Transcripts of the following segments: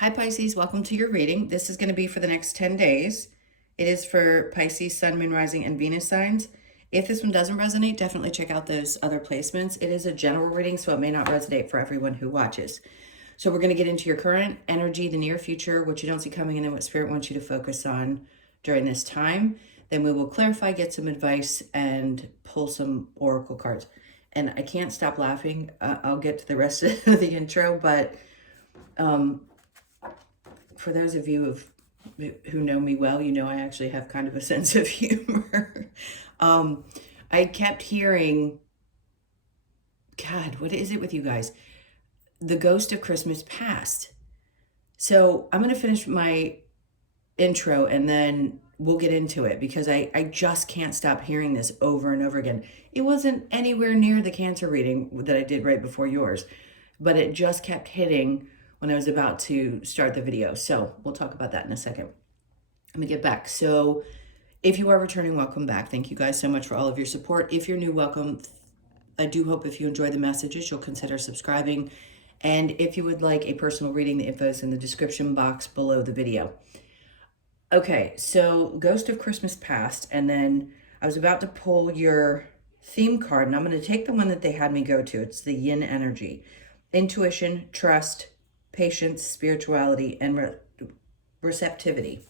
Hi Pisces, welcome to your reading. This is going to be for the next 10 days. It is for Pisces, Sun, Moon, Rising, and Venus signs. If this one doesn't resonate, definitely check out those other placements. It is a general reading, so it may not resonate for everyone who watches. So we're going to get into your current energy, the near future, what you don't see coming, and then what Spirit wants you to focus on during this time. Then we will clarify, get some advice, and pull some oracle cards. And I can't stop laughing. I'll get to the rest of the intro, but for those of you who know me well, you know I actually have kind of a sense of humor. I kept hearing, God, what is it with you guys? The ghost of Christmas past. So I'm going to finish my intro and then we'll get into it because I just can't stop hearing this over and over again. It wasn't anywhere near the Cancer reading that I did right before yours, but it just kept hitting when I was about to start the video. So we'll talk about that in a second. Let me get back. So if you are returning, welcome back. Thank you guys so much for all of your support. If you're new, welcome. I do hope if you enjoy the messages, you'll consider subscribing. And if you would like a personal reading, the info is in the description box below the video. Okay, so Ghost of Christmas Past, and then I was about to pull your theme card, and I'm going to take the one that they had me go to. It's the yin energy. Intuition, trust, patience, spirituality, and receptivity.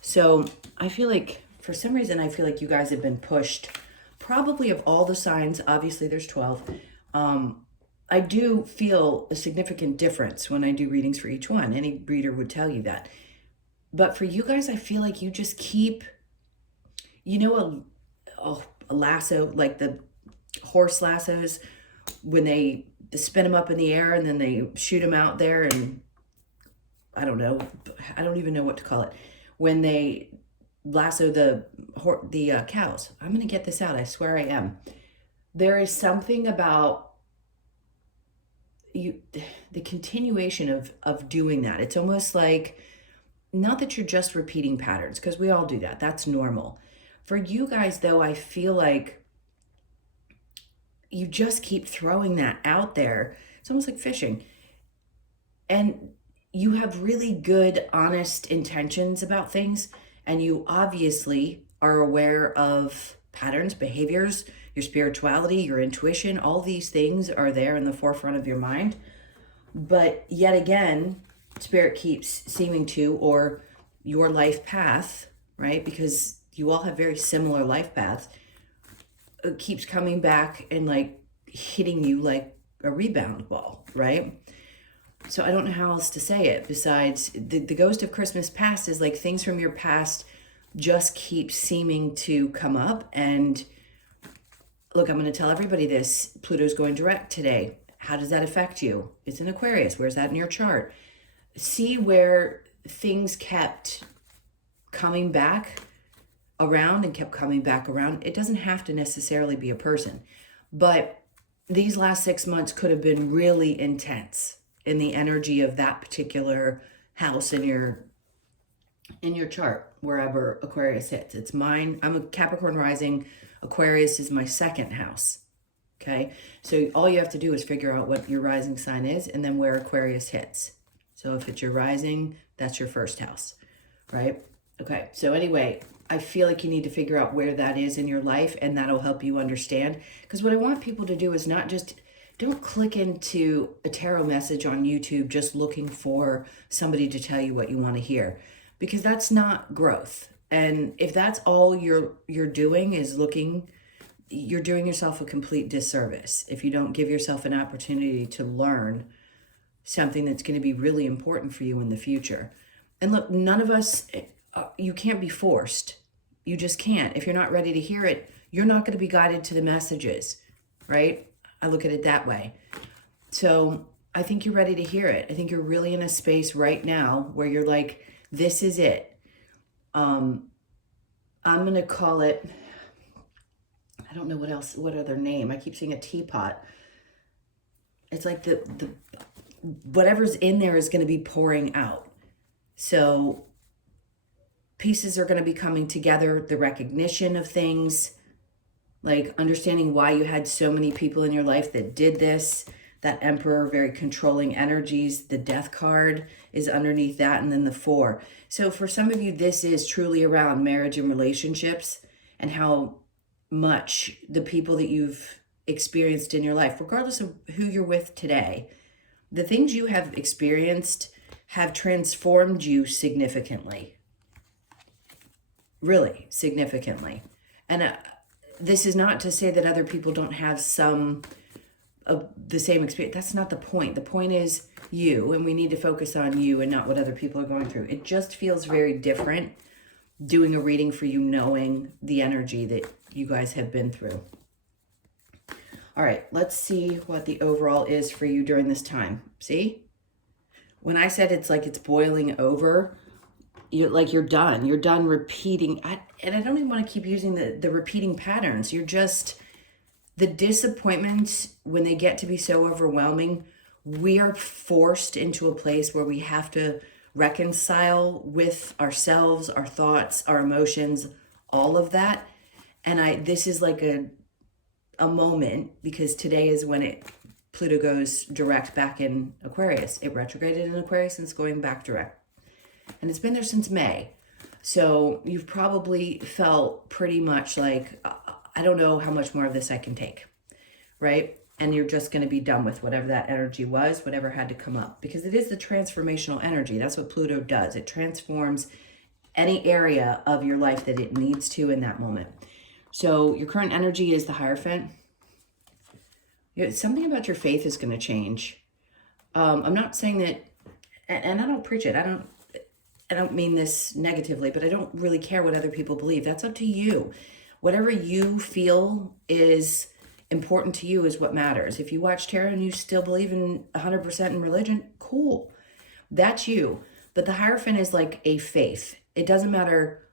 So I feel like, for some reason, I feel like you guys have been pushed, probably of all the signs, obviously there's 12, I do feel a significant difference when I do readings for each one. Any reader would tell you that. But for you guys, I feel like you just keep, you know, a lasso, like the horse lassos, when they spin them up in the air and then they shoot them out there, and I don't know, I don't even know what to call it, when they lasso the cows. I'm going to get this out. I swear I am. There is something about you, the continuation of doing that. It's almost like, not that you're just repeating patterns, because we all do that. That's normal. For you guys, though, I feel like you just keep throwing that out there. It's almost like fishing. And you have really good, honest intentions about things. And you obviously are aware of patterns, behaviors, your spirituality, your intuition. All these things are there in the forefront of your mind. But yet again, Spirit keeps seeming to, or your life path, right? Because you all have very similar life paths. It keeps coming back and like hitting you like a rebound ball, right? So I don't know how else to say it besides the ghost of Christmas past is like things from your past just keep seeming to come up. And look, I'm going to tell everybody this. Pluto's going direct today. How does that affect you? It's in Aquarius. Where's that in your chart? See where things kept coming back around and kept coming back around. It doesn't have to necessarily be a person, but these last 6 months could have been really intense in the energy of that particular house in your chart, wherever Aquarius hits. It's mine. I'm a Capricorn rising. Aquarius is my second house. Okay. So all you have to do is figure out what your rising sign is and then where Aquarius hits. So if it's your rising, that's your first house, right? Okay, so anyway, I feel like you need to figure out where that is in your life, and that'll help you understand. Because what I want people to do is not just, don't click into a tarot message on YouTube just looking for somebody to tell you what you want to hear, because that's not growth. And if that's all you're doing is looking, you're doing yourself a complete disservice if you don't give yourself an opportunity to learn something that's going to be really important for you in the future. And look, none of us, you can't be forced. You just can't. If you're not ready to hear it, you're not going to be guided to the messages, right? I look at it that way. So I think you're ready to hear it. I think you're really in a space right now where you're like, this is it. I'm going to call it, I don't know what other name. I keep seeing a teapot. It's like the whatever's in there is going to be pouring out. So pieces are going to be coming together, the recognition of things, like understanding why you had so many people in your life that did this, that Emperor, very controlling energies. The Death card is underneath that, and then the Four. So for some of you, this is truly around marriage and relationships and how much the people that you've experienced in your life, regardless of who you're with today, the things you have experienced have transformed you significantly. Really significantly. And this is not to say that other people don't have some of the same experience. That's not the point. The point is you, and we need to focus on you and not what other people are going through. It just feels very different doing a reading for you, knowing the energy that you guys have been through. All right, let's see what the overall is for you during this time. See? When I said it's like it's boiling over, you're done. You're done repeating. And I don't even want to keep using the repeating patterns. You're just, the disappointments, when they get to be so overwhelming, we are forced into a place where we have to reconcile with ourselves, our thoughts, our emotions, all of that. And this is like a moment, because today is when Pluto goes direct back in Aquarius. It retrograded in Aquarius and it's going back direct. And it's been there since May. So you've probably felt pretty much like, I don't know how much more of this I can take, right? And you're just going to be done with whatever that energy was, whatever had to come up. Because it is the transformational energy. That's what Pluto does. It transforms any area of your life that it needs to in that moment. So your current energy is the Hierophant. Something about your faith is going to change. I'm not saying that, and I don't preach it. I don't mean this negatively, but I don't really care what other people believe. That's up to you. Whatever you feel is important to you is what matters. If you watch tarot and you still believe in 100% in religion, cool. That's you. But the Hierophant is like a faith. It doesn't matter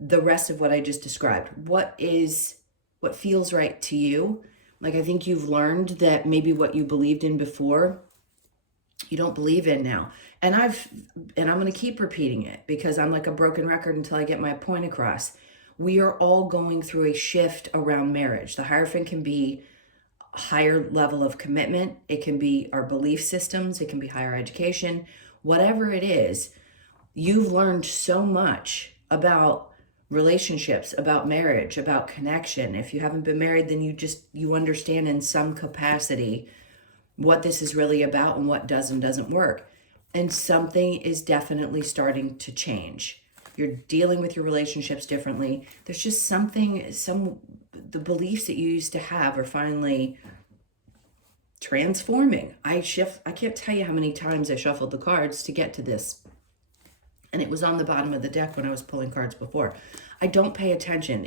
the rest of what I just described. What feels right to you? Like, I think you've learned that maybe what you believed in before, you don't believe in now. And I'm going to keep repeating it because I'm like a broken record until I get my point across. We are all going through a shift around marriage. The Hierophant can be a higher level of commitment. It can be our belief systems. It can be higher education. Whatever it is, you've learned so much about relationships, about marriage, about connection. If you haven't been married, then you understand in some capacity what this is really about and what does and doesn't work. And something is definitely starting to change. You're dealing with your relationships differently. There's just the beliefs that you used to have are finally transforming. I can't tell you how many times I shuffled the cards to get to this. And it was on the bottom of the deck when I was pulling cards before. I don't pay attention.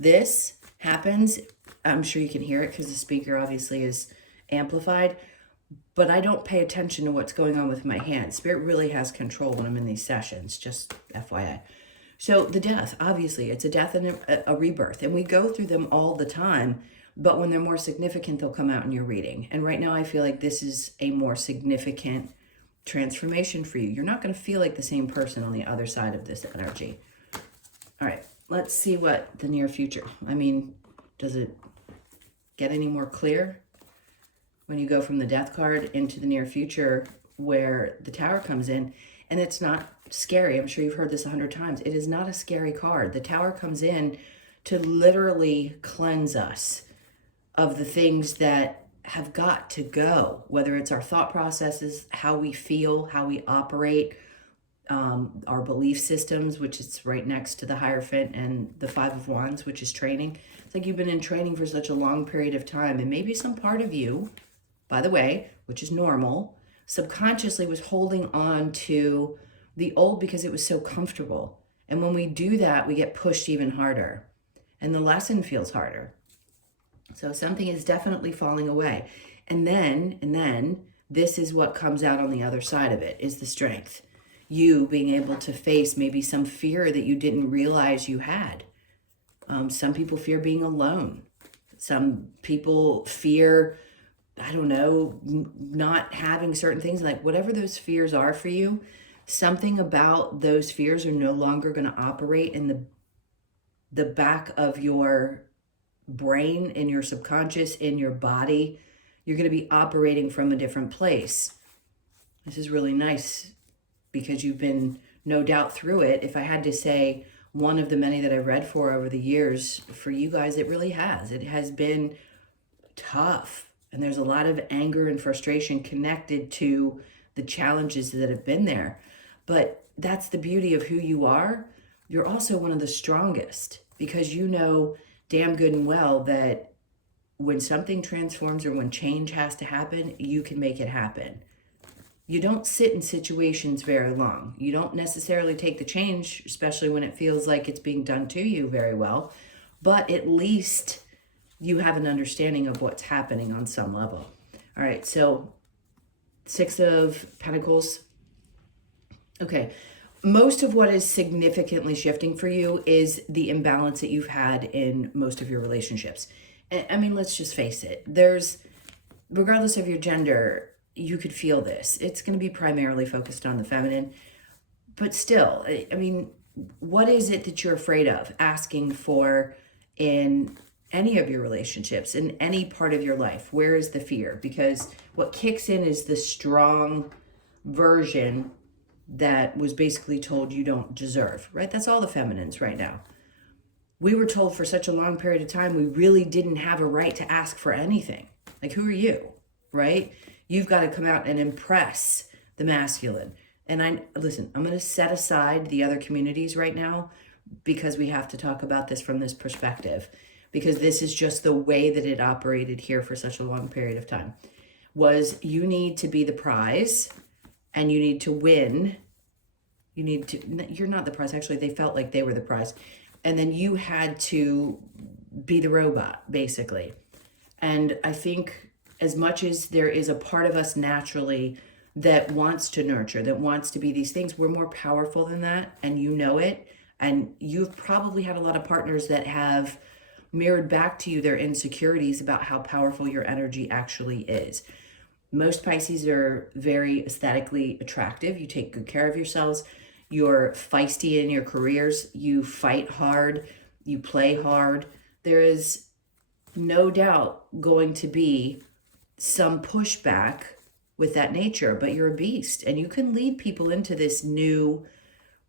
This happens. I'm sure you can hear it because the speaker obviously is amplified, but I don't pay attention to what's going on with my hands. Spirit really has control when I'm in these sessions, just FYI. So the death, obviously, it's a death and a rebirth, and we go through them all the time, but when they're more significant, they'll come out in your reading. And right now I feel like this is a more significant transformation for you. You're not going to feel like the same person on the other side of this energy. All right, let's see what the near future, does it get any more clear? When you go from the Death card into the near future where the Tower comes in, and it's not scary. I'm sure you've heard this 100 times. It is not a scary card. The Tower comes in to literally cleanse us of the things that have got to go, whether it's our thought processes, how we feel, how we operate, our belief systems, which is right next to the Hierophant, and the Five of Wands, which is training. It's like you've been in training for such a long period of time, and maybe some part of you, by the way, which is normal, subconsciously was holding on to the old because it was so comfortable. And when we do that, we get pushed even harder, and the lesson feels harder. So something is definitely falling away. And then this is what comes out on the other side of it, is the strength. You being able to face maybe some fear that you didn't realize you had. Some people fear being alone. Some people fear, not having certain things. Like whatever those fears are for you, something about those fears are no longer going to operate in the back of your brain, in your subconscious, in your body. You're going to be operating from a different place. This is really nice because you've been no doubt through it. If I had to say one of the many that I've read for over the years, for you guys, it really has. It has been tough. And there's a lot of anger and frustration connected to the challenges that have been there. But that's the beauty of who you are. You're also one of the strongest because you know damn good and well that when something transforms or when change has to happen, you can make it happen. You don't sit in situations very long. You don't necessarily take the change, especially when it feels like it's being done to you very well. But at least you have an understanding of what's happening on some level. All right, so Six of Pentacles. Okay, most of what is significantly shifting for you is the imbalance that you've had in most of your relationships. I mean, let's just face it. Regardless of your gender, you could feel this. It's going to be primarily focused on the feminine. But still, I mean, what is it that you're afraid of asking for in any of your relationships, in any part of your life? Where is the fear? Because what kicks in is the strong version that was basically told you don't deserve, right? That's all the feminines right now. We were told for such a long period of time we really didn't have a right to ask for anything. Like, who are you, right? You've got to come out and impress the masculine. And listen, I'm going to set aside the other communities right now because we have to talk about this from this perspective, because this is just the way that it operated here for such a long period of time. Was you need to be the prize and you need to win. You're not the prize. Actually, they felt like they were the prize. And then you had to be the robot, basically. And I think as much as there is a part of us naturally that wants to nurture, that wants to be these things, we're more powerful than that, and you know it. And you've probably had a lot of partners that have mirrored back to you their insecurities about how powerful your energy actually is. Most Pisces are very aesthetically attractive. You take good care of yourselves. You're feisty in your careers. You fight hard. You play hard. There is no doubt going to be some pushback with that nature, but you're a beast and you can lead people into this new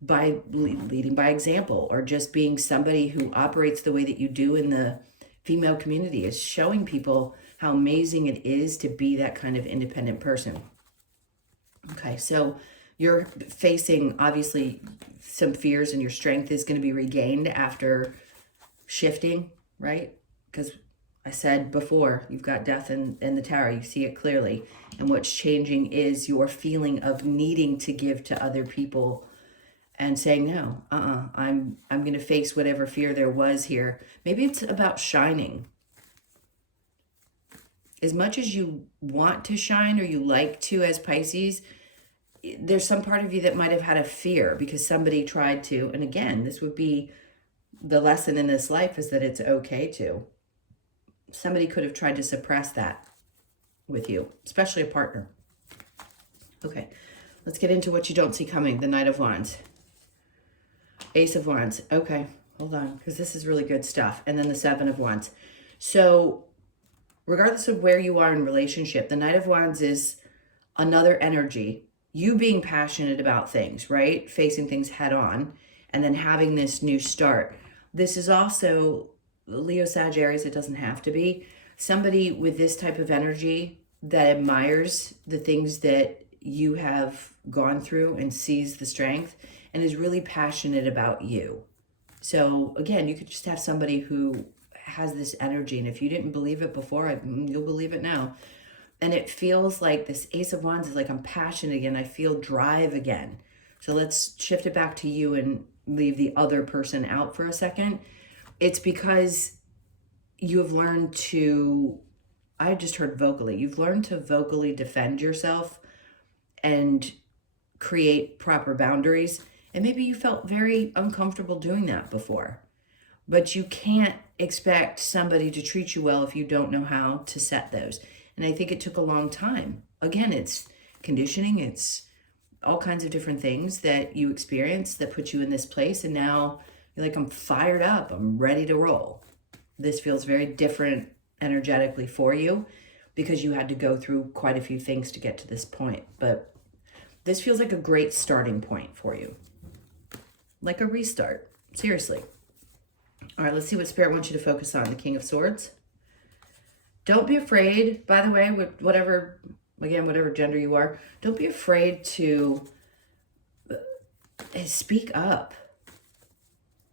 by leading by example, or just being somebody who operates the way that you do in the female community, is showing people how amazing it is to be that kind of independent person. Okay, so you're facing obviously some fears and your strength is going to be regained after shifting, right? Because I said before, you've got death in the tower. You see it clearly. And what's changing is your feeling of needing to give to other people and saying, no, I'm going to face whatever fear there was here. Maybe it's about shining. As much as you want to shine or you like to as Pisces, there's some part of you that might have had a fear because somebody tried to. And again, this would be the lesson in this life, is that it's okay to. Somebody could have tried to suppress that with you, especially a partner. Okay, let's get into what you don't see coming. The Knight of Wands. Ace of Wands. Okay, hold on, because this is really good stuff. And then the Seven of Wands. So regardless of where you are in relationship, the Knight of Wands is another energy. You being passionate about things, right? Facing things head on, and then having this new start. This is also Leo, Sag, Aries. It doesn't have to be. Somebody with this type of energy that admires the things that you have gone through and sees the strength and is really passionate about you. So again, you could just have somebody who has this energy, and if you didn't believe it before, you'll believe it now. And it feels like this Ace of Wands is like, I'm passionate again. I feel drive again. So let's shift it back to you and leave the other person out for a second. It's because you have learned to, I just heard vocally, you've learned to vocally defend yourself and create proper boundaries. And maybe you felt very uncomfortable doing that before. But you can't expect somebody to treat you well if you don't know how to set those. And I think it took a long time. Again, it's conditioning. It's all kinds of different things that you experience that put you in this place. And now you're like, I'm fired up. I'm ready to roll. This feels very different energetically for you. because you had to go through quite a few things to get to this point. But this feels like a great starting point for you. Like a restart. Seriously. All right, let's see what Spirit wants you to focus on. The King of Swords. Don't be afraid, by the way, with whatever gender you are, don't be afraid to speak up.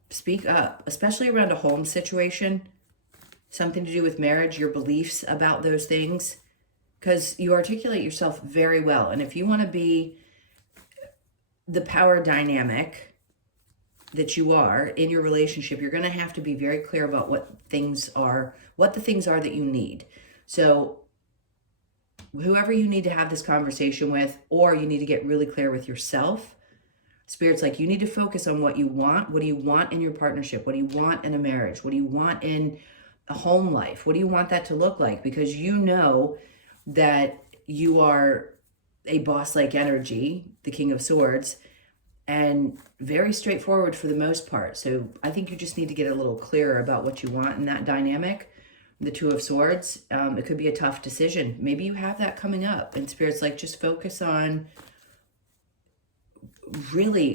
Speak up, especially around a home situation, something to do with marriage, your beliefs about those things, because you articulate yourself very well. And if you want to be the power dynamic that you are in your relationship, you're going to have to be very clear about what the things are that you need. So whoever you need to have this conversation with, or you need to get really clear with yourself, Spirit's like, you need to focus on what you want. What do you want in your partnership? What do you want in a marriage? What do you want in a home life? What do you want that to look like? Because you know that you are a boss-like energy, the King of Swords, and very straightforward for the most part. So I think you just need to get a little clearer about what you want in that dynamic. The Two of Swords, it could be a tough decision. Maybe you have that coming up, and Spirit's like, just focus on really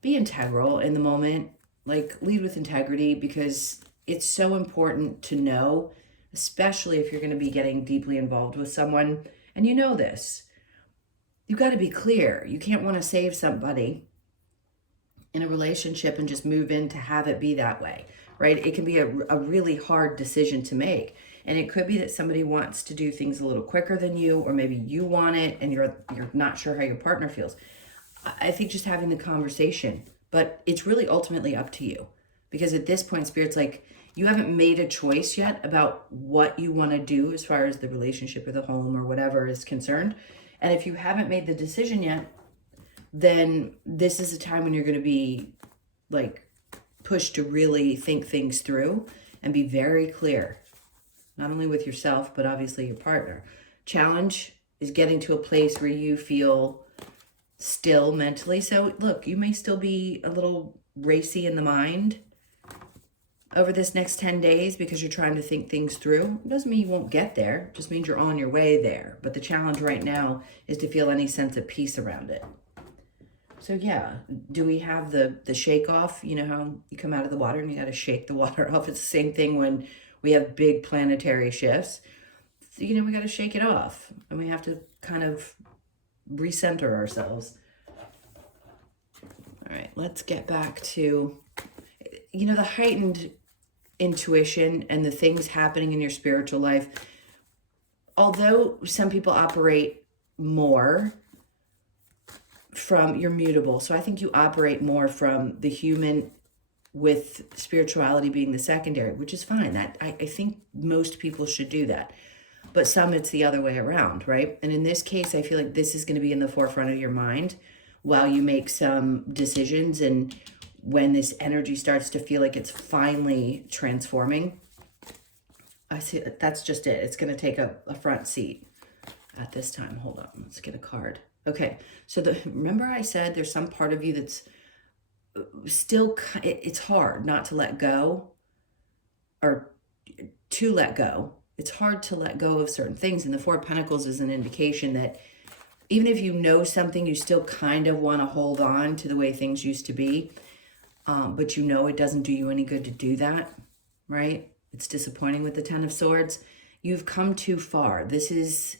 be integral in the moment, like lead with integrity, because it's so important to know, especially if you're going to be getting deeply involved with someone, and you know this. You've got to be clear. You can't want to save somebody in a relationship and just move in to have it be that way, right? It can be a really hard decision to make. And it could be that somebody wants to do things a little quicker than you, or maybe you want it and you're not sure how your partner feels. I think just having the conversation, but it's really ultimately up to you. Because at this point, Spirit's like, you haven't made a choice yet about what you want to do as far as the relationship or the home or whatever is concerned. And if you haven't made the decision yet, then this is a time when you're going to be like pushed to really think things through and be very clear, not only with yourself, but obviously your partner. Challenge is getting to a place where you feel still mentally. So look, you may still be a little racy in the mind over this next 10 days because you're trying to think things through. It doesn't mean you won't get there. It just means you're on your way there. But the challenge right now is to feel any sense of peace around it. So yeah, do we have the shake off? You know how you come out of the water and you got to shake the water off? It's the same thing when we have big planetary shifts. You know, we got to shake it off, and we have to kind of recenter ourselves. All right, let's get back to, you know, the heightened intuition and the things happening in your spiritual life. Although some people operate more from, you're mutable. So I think you operate more from the human, with spirituality being the secondary, which is fine. That I think most people should do that. But some, it's the other way around, right? And in this case, I feel like this is going to be in the forefront of your mind while you make some decisions, and when this energy starts to feel like it's finally transforming. I see that's just it. It's going to take a front seat at this time. Hold on. Let's get a card. Okay. So remember I said there's some part of you that's still, it's hard not to let go, or to let go. It's hard to let go of certain things. And the Four of Pentacles is an indication that even if you know something, you still kind of want to hold on to the way things used to be. But you know it doesn't do you any good to do that, right? It's disappointing with the Ten of Swords. You've come too far. This is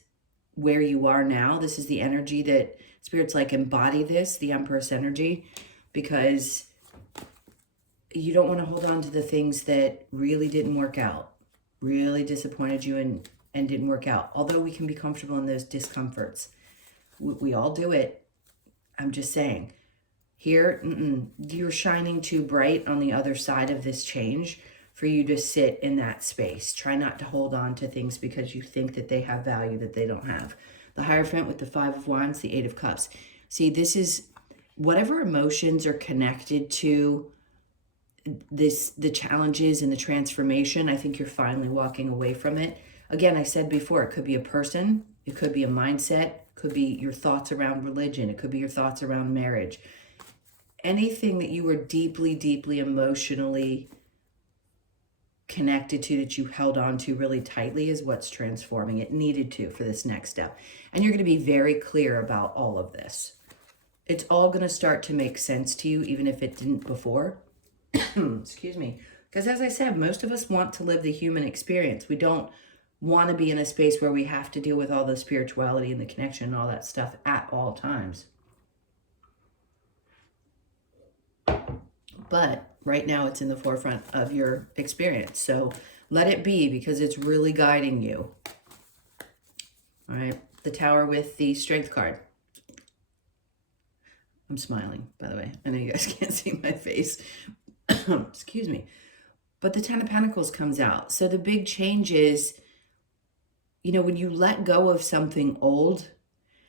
where you are now. This is the energy that Spirit's like, embody this, the Empress energy, because you don't want to hold on to the things that really didn't work out, really disappointed you and didn't work out. Although we can be comfortable in those discomforts. We all do it. I'm just saying. Here, you're shining too bright on the other side of this change for you to sit in that space. Try not to hold on to things because you think that they have value that they don't have. The Hierophant with the Five of Wands, the Eight of Cups. See, this is whatever emotions are connected to this, the challenges and the transformation. I think you're finally walking away from it. Again, I said before, it could be a person, it could be a mindset, it could be your thoughts around religion, it could be your thoughts around marriage. Anything that you were deeply, deeply emotionally connected to, that you held on to really tightly, is what's transforming. It needed to for this next step. And you're going to be very clear about all of this. It's all going to start to make sense to you, even if it didn't before. Excuse me. Because as I said, most of us want to live the human experience. We don't want to be in a space where we have to deal with all the spirituality and the connection and all that stuff at all times. But right now it's in the forefront of your experience. So let it be, because it's really guiding you. All right. The Tower with the Strength card. I'm smiling, by the way. I know you guys can't see my face. Excuse me. But the Ten of Pentacles comes out. So the big change is, you know, when you let go of something old,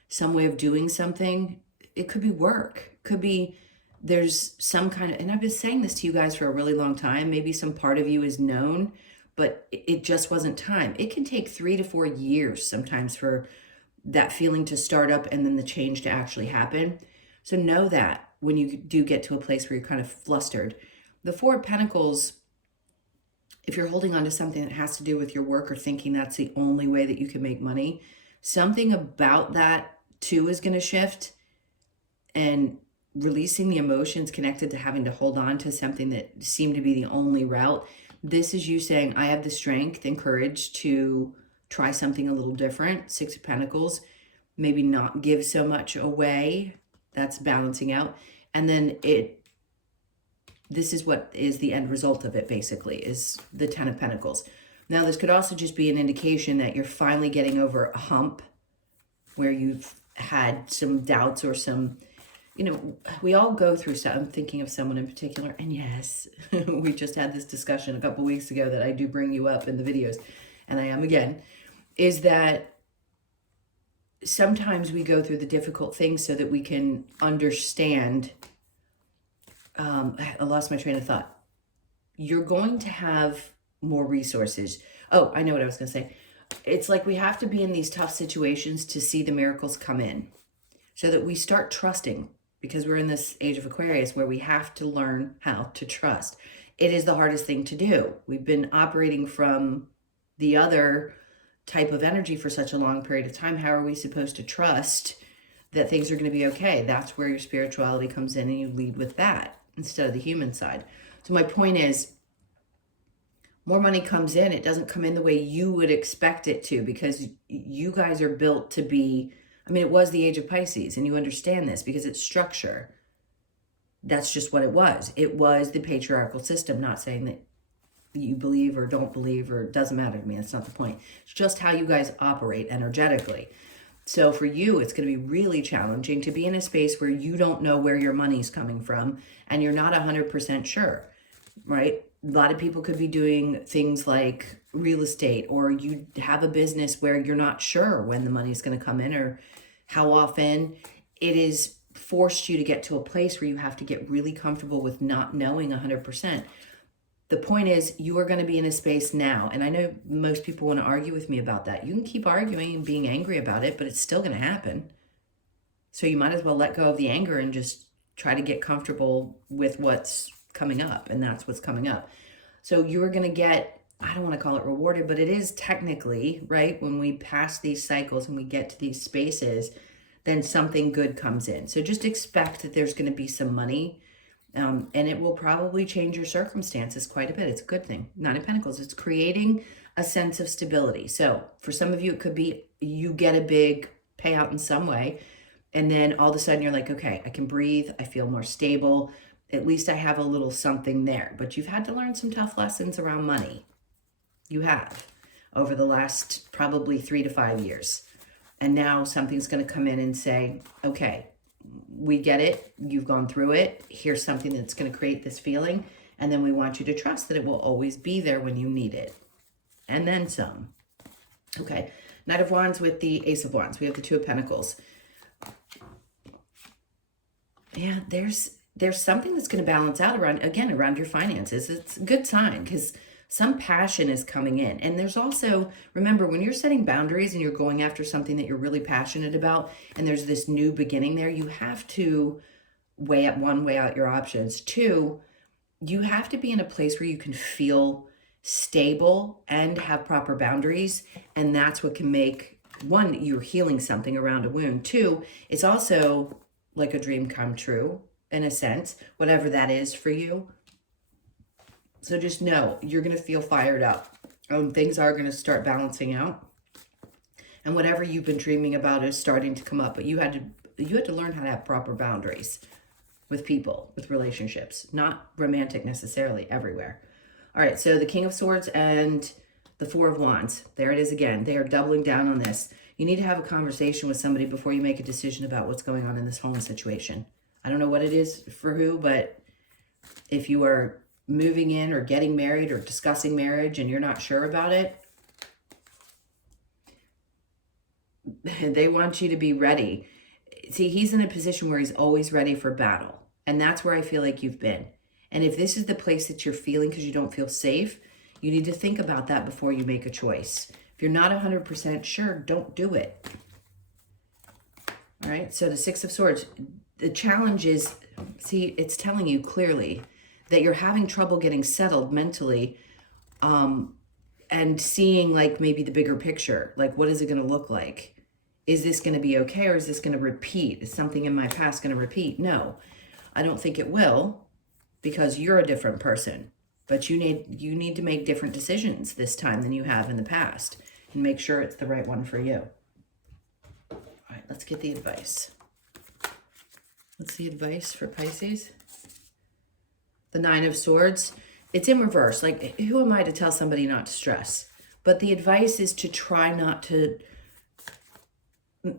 some way of doing something, it could be work. It could be there's some kind of, and I've been saying this to you guys for a really long time. Maybe some part of you is known, but it just wasn't time. It can take 3 to 4 years sometimes for that feeling to start up and then the change to actually happen. So know that when you do get to a place where you're kind of flustered. The Four of Pentacles, if you're holding on to something that has to do with your work or thinking that's the only way that you can make money, something about that too is going to shift, and releasing the emotions connected to having to hold on to something that seemed to be the only route. This is you saying, I have the strength and courage to try something a little different. Six of Pentacles, maybe not give so much away. That's balancing out. And then this is what is the end result of it, basically, is the Ten of Pentacles. Now, this could also just be an indication that you're finally getting over a hump where you've had some doubts or some, you know, we all go through stuff. I'm thinking of someone in particular, and yes, we just had this discussion a couple weeks ago that I do bring you up in the videos, and I am again, is that sometimes we go through the difficult things so that we can understand. I lost my train of thought. You're going to have more resources. Oh, I know what I was going to say. It's like we have to be in these tough situations to see the miracles come in, so that we start trusting, because we're in this age of Aquarius where we have to learn how to trust. It is the hardest thing to do. We've been operating from the other type of energy for such a long period of time. How are we supposed to trust that things are going to be okay? That's where your spirituality comes in, and you lead with that instead of the human side. So my point is, more money comes in. It doesn't come in the way you would expect it to, because you guys are built to be, I mean, it was the age of Pisces, and you understand this because it's structure. That's just what it was. It was the patriarchal system. Not saying that you believe or don't believe, or it doesn't matter to me. That's not the point. It's just how you guys operate energetically. So for you, it's going to be really challenging to be in a space where you don't know where your money's coming from, and you're not 100% sure, right? A lot of people could be doing things like real estate, or you have a business where you're not sure when the money's going to come in or how often. It is forced you to get to a place where you have to get really comfortable with not knowing 100%. The point is, you are going to be in a space now, and I know most people want to argue with me about that. You can keep arguing and being angry about it, but it's still going to happen. So you might as well let go of the anger and just try to get comfortable with what's coming up, and that's what's coming up. So you are going to get, I don't want to call it rewarded, but it is technically, right? When we pass these cycles and we get to these spaces, then something good comes in. So just expect that there's going to be some money. And it will probably change your circumstances quite a bit. It's a good thing. Nine of Pentacles. It's creating a sense of stability. So for some of you, it could be you get a big payout in some way, and then all of a sudden you're like, okay, I can breathe. I feel more stable. At least I have a little something there. But you've had to learn some tough lessons around money. You have, over the last probably 3 to 5 years. And now something's going to come in and say, okay, we get it. You've gone through it. Here's something that's going to create this feeling. And then we want you to trust that it will always be there when you need it. And then some. Okay. Knight of Wands with the Ace of Wands. We have the Two of Pentacles. Yeah, there's something that's going to balance out around your finances. It's a good sign, because some passion is coming in. And there's also, remember, when you're setting boundaries and you're going after something that you're really passionate about, and there's this new beginning there, you have to weigh out your options. 2, you have to be in a place where you can feel stable and have proper boundaries. And that's what can make, one, you're healing something around a wound. Two, it's also like a dream come true in a sense, whatever that is for you. So just know you're going to feel fired up. Things are going to start balancing out. And whatever you've been dreaming about is starting to come up. But you had to learn how to have proper boundaries with people, with relationships, not romantic necessarily everywhere. All right, so the King of Swords and the Four of Wands. There it is again. They are doubling down on this. You need to have a conversation with somebody before you make a decision about what's going on in this home situation. I don't know what it is for who, but if you are moving in or getting married or discussing marriage and you're not sure about it, they want you to be ready. See, he's in a position where he's always ready for battle. And that's where I feel like you've been. And if this is the place that you're feeling because you don't feel safe, you need to think about that before you make a choice. If you're not 100% sure, don't do it. All right, so the Six of Swords. The challenge is, see, it's telling you clearly that you're having trouble getting settled mentally, and seeing like maybe the bigger picture. Like, what is it going to look like? Is this going to be okay, or is this going to repeat? Is something in my past going to repeat? No, I don't think it will, because you're a different person. But you need to make different decisions this time than you have in the past, and make sure it's the right one for you. All right, let's get the advice. What's the advice for Pisces? The Nine of Swords. It's in reverse. Like, who am I to tell somebody not to stress? But the advice is to try not to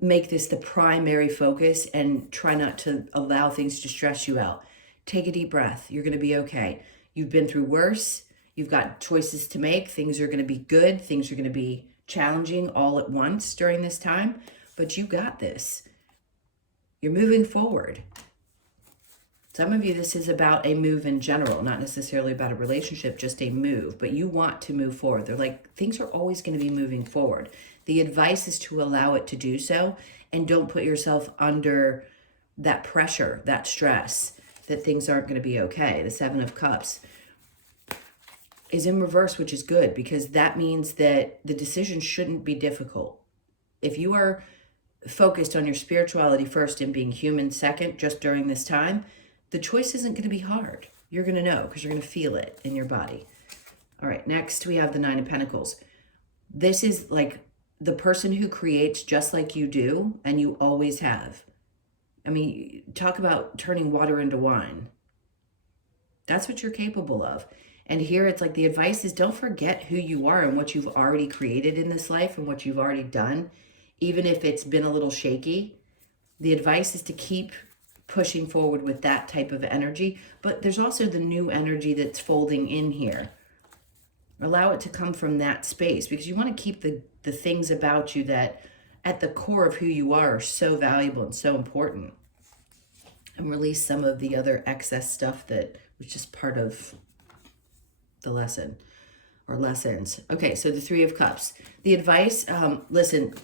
make this the primary focus and try not to allow things to stress you out. Take a deep breath. You're going to be okay. You've been through worse. You've got choices to make. Things are going to be good. Things are going to be challenging all at once during this time. But you got this. You're moving forward. Some of you, this is about a move in general, not necessarily about a relationship, just a move. But you want to move forward. They're like, things are always going to be moving forward. The advice is to allow it to do so, and don't put yourself under that pressure, that stress, that things aren't going to be okay. The Seven of Cups is in reverse, which is good, because that means that the decision shouldn't be difficult. If you are focused on your spirituality first and being human second, just during this time, the choice isn't going to be hard. You're going to know because you're going to feel it in your body. All right, next we have the Nine of Pentacles. This is like the person who creates just like you do, and you always have. I mean, talk about turning water into wine. That's what you're capable of. And here it's like the advice is, don't forget who you are and what you've already created in this life and what you've already done. Even if it's been a little shaky, the advice is to keep pushing forward with that type of energy. But there's also the new energy that's folding in here. Allow it to come from that space, because you want to keep the things about you that at the core of who you are so valuable and so important, and release some of the other excess stuff that was just part of the lesson or lessons. Okay, so the Three of Cups. The advice, listen,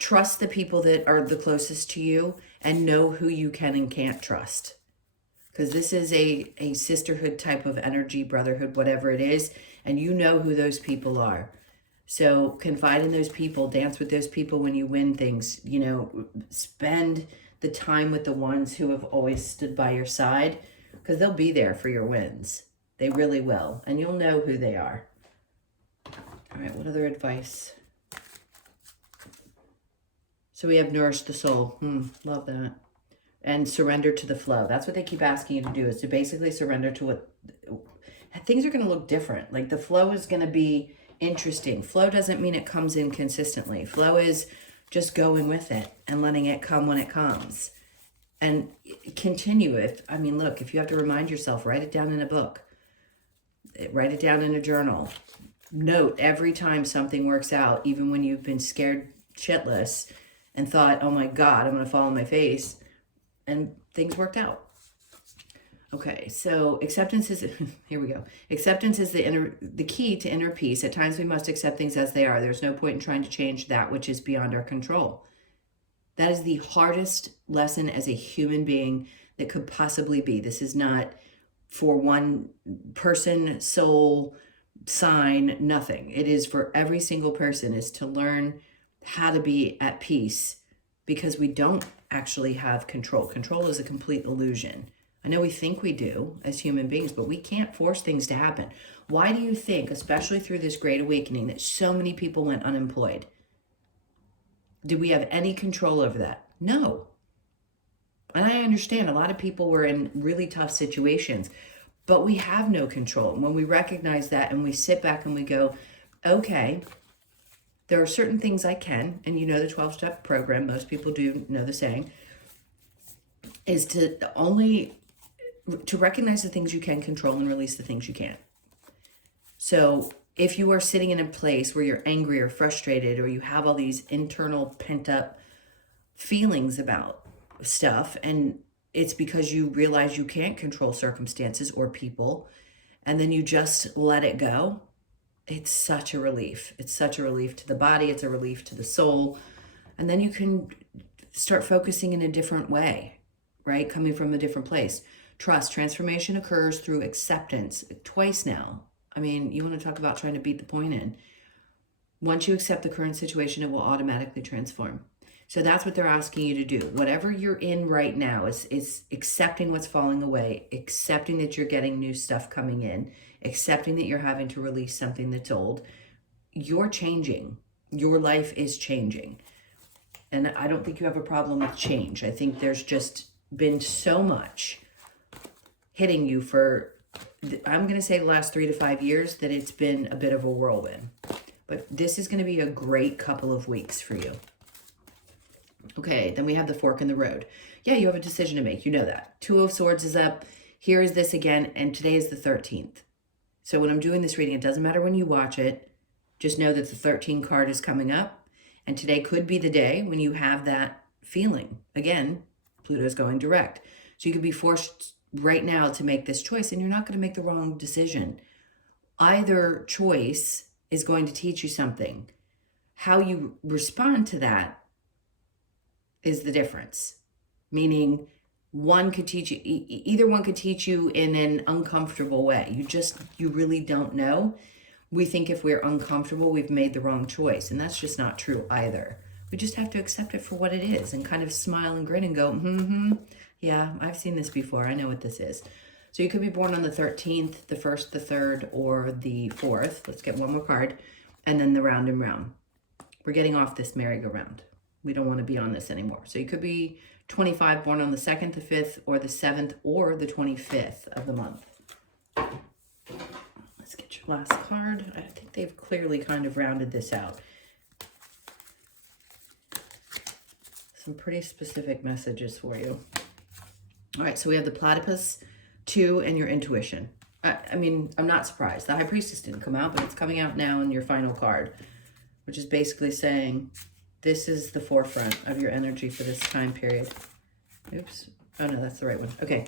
trust the people that are the closest to you and know who you can and can't trust. Because this is a sisterhood type of energy, brotherhood, whatever it is, and you know who those people are. So confide in those people, dance with those people when you win things, you know, spend the time with the ones who have always stood by your side, because they'll be there for your wins. They really will, and you'll know who they are. All right, what other advice? So we have nourish the soul. Love that. And surrender to the flow. That's what they keep asking you to do, is to basically surrender to what things are going to look different. Like the flow is going to be interesting. Flow doesn't mean it comes in consistently. Flow is just going with it and letting it come when it comes. And continue it. I mean, look, if you have to remind yourself, write it down in a book. Write it down in a journal. Note every time something works out, even when you've been scared shitless and thought, oh my God, I'm going to fall on my face. And things worked out. Okay, so acceptance is, here we go. Acceptance is the key to inner peace. At times we must accept things as they are. There's no point in trying to change that which is beyond our control. That is the hardest lesson as a human being that could possibly be. This is not for one person, soul, sign, nothing. It is for every single person, is to learn how to be at peace, because we don't actually have control. Control is a complete illusion. I know we think we do as human beings, but we can't force things to happen. Why do you think, especially through this Great Awakening, that so many people went unemployed? Did we have any control over that? No. And I understand a lot of people were in really tough situations, but we have no control. And when we recognize that and we sit back and we go, okay, there are certain things I can, and you know the 12-step program, most people do know the saying, is to recognize the things you can control and release the things you can't. So if you are sitting in a place where you're angry or frustrated, or you have all these internal pent up feelings about stuff, and it's because you realize you can't control circumstances or people, and then you just let it go, it's such a relief. It's such a relief to the body. It's a relief to the soul. And then you can start focusing in a different way, right? Coming from a different place. Trust. Transformation occurs through acceptance. Twice now. I mean, you want to talk about trying to beat the point in. Once you accept the current situation, it will automatically transform. So that's what they're asking you to do. Whatever you're in right now is accepting what's falling away, accepting that you're getting new stuff coming in, accepting that you're having to release something that's old. You're changing. Your life is changing. And I don't think you have a problem with change. I think there's just been so much hitting you for, I'm going to say the last 3 to 5 years, that it's been a bit of a whirlwind. But this is going to be a great couple of weeks for you. Okay, then we have the fork in the road. Yeah, you have a decision to make. You know that. 2 of Swords is up. Here is this again, and today is the 13th. So when I'm doing this reading, it doesn't matter when you watch it. Just know that the 13 card is coming up. And today could be the day when you have that feeling. Again, Pluto is going direct. So you could be forced right now to make this choice, and you're not going to make the wrong decision. Either choice is going to teach you something. How you respond to that is the difference. Meaning, one could teach you, either one could teach you in an uncomfortable way. You really don't know. We think if we're uncomfortable, we've made the wrong choice. And that's just not true either. We just have to accept it for what it is and kind of smile and grin and go, yeah, I've seen this before. I know what this is. So you could be born on the 13th, the 1st, the 3rd, or the 4th. Let's get one more card. And then the round and round. We're getting off this merry-go-round. We don't want to be on this anymore. So you could be 25, born on the 2nd, the 5th, or the 7th, or the 25th of the month. Let's get your last card. I think they've clearly kind of rounded this out. Some pretty specific messages for you. All right, so we have the Platypus, 2, and your intuition. I mean, I'm not surprised. The High Priestess didn't come out, but it's coming out now in your final card, which is basically saying this is the forefront of your energy for this time period. Oops. Oh, no, that's the right one. Okay.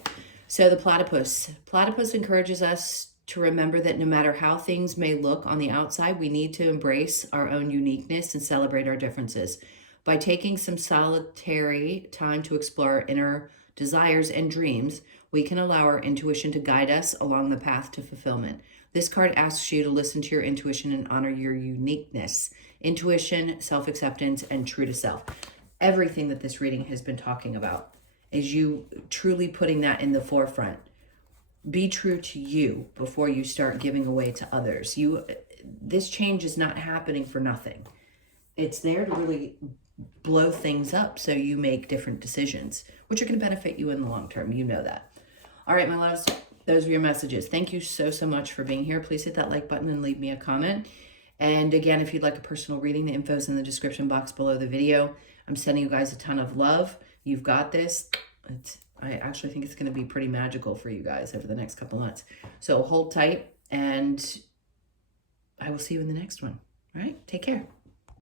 So the platypus. Platypus encourages us to remember that no matter how things may look on the outside, we need to embrace our own uniqueness and celebrate our differences. By taking some solitary time to explore our inner desires and dreams, we can allow our intuition to guide us along the path to fulfillment. This card asks you to listen to your intuition and honor your uniqueness. Intuition, self-acceptance, and true to self. Everything that this reading has been talking about is you truly putting that in the forefront. Be true to you before you start giving away to others. This change is not happening for nothing. It's there to really blow things up so you make different decisions, which are going to benefit you in the long term. You know that. All right, my loves, those are your messages. Thank you so, so much for being here. Please hit that like button and leave me a comment. And again, if you'd like a personal reading, the info is in the description box below the video. I'm sending you guys a ton of love. You've got this. I actually think it's going to be pretty magical for you guys over the next couple months. So hold tight, and I will see you in the next one. All right, take care.